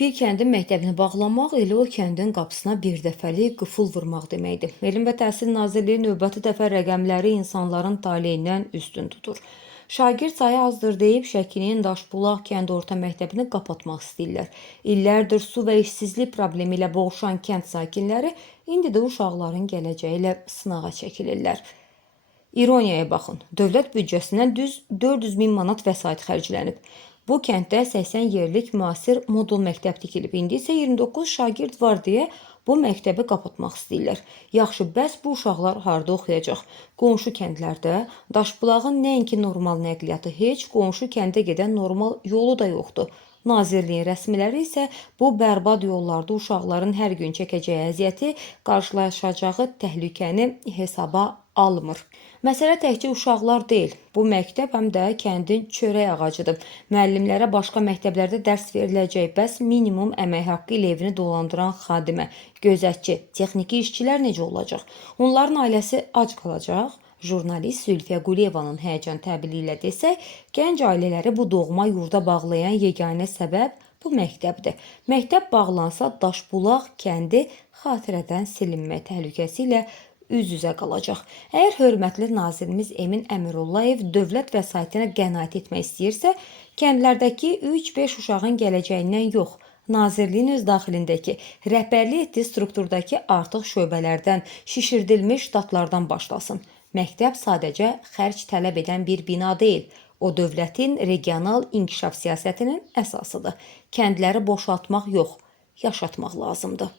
Bir kəndin məktəbini bağlamaq elə o kəndin qapısına birdəfəlik qıfıl vurmaq deməkdir. Elm və Təhsil Nazirliyi növbəti dəfə rəqəmləri insanların taleyindən üstün tutur. Şagird sayı azdır deyib Şəkinin Daşbulaq kənd orta məktəbini qapatmaq istəyirlər. İllərdir su və işsizlik problemi ilə boğuşan kənd sakinləri indi də uşaqların gələcəyi ilə sınağa çəkilirlər. İroniyaya baxın, dövlət büdcəsindən düz 400 min manat vəsait xərclənib. Bu kənddə 80 yerlik müasir modul məktəb tikilib. İndi isə 29 şagird var deyə bu məktəbi qapatmaq istəyirlər. Yaxşı, bəs bu uşaqlar harda oxuyacaq? Qonşu kəndlərdə Daşbulağın nəinki normal nəqliyyatı, heç qonşu kəndə gedən normal yolu da yoxdur. Nazirliyin rəsmiləri isə bu bərbad yollarda uşaqların hər gün çəkəcəyi əziyyəti, qarşılaşacağı təhlükəni hesaba almır. Məsələ təkcə uşaqlar deyil. Bu məktəb həm də kəndin çörək ağacıdır. Müəllimlərə başqa məktəblərdə dərs veriləcək, bəs minimum əmək haqqı ilə evini dolandıran xadimə, gözətçi, texniki işçilər necə olacaq? Onların ailəsi ac qalacaq? Jurnalist Zülfiyə Quliyevanın həyəcan təbili ilə desək, gənc ailələri bu doğma yurda bağlayan yeganə səbəb bu məktəbdir. Məktəb bağlansa Daşbulaq kəndi xatirədən silinmək təhlükəsi ilə üz-üzə qalacaq. Əgər hörmətli nazirimiz Emin Əmirullayev dövlət vəsaitinə qənaət etmək istəyirsə, kəndlərdəki 3-5 uşağın gələcəyindən yox, Nazirliyin öz daxilindəki, rəhbərlik etdiyi strukturdakı artıq şöbələrdən, şişirdilmiş ştatlardan başlasın. Məktəb sadəcə xərc tələb edən bir bina deyil, o dövlətin regional inkişaf siyasətinin əsasıdır. Kəndləri boşaltmaq yox, yaşatmaq lazımdır.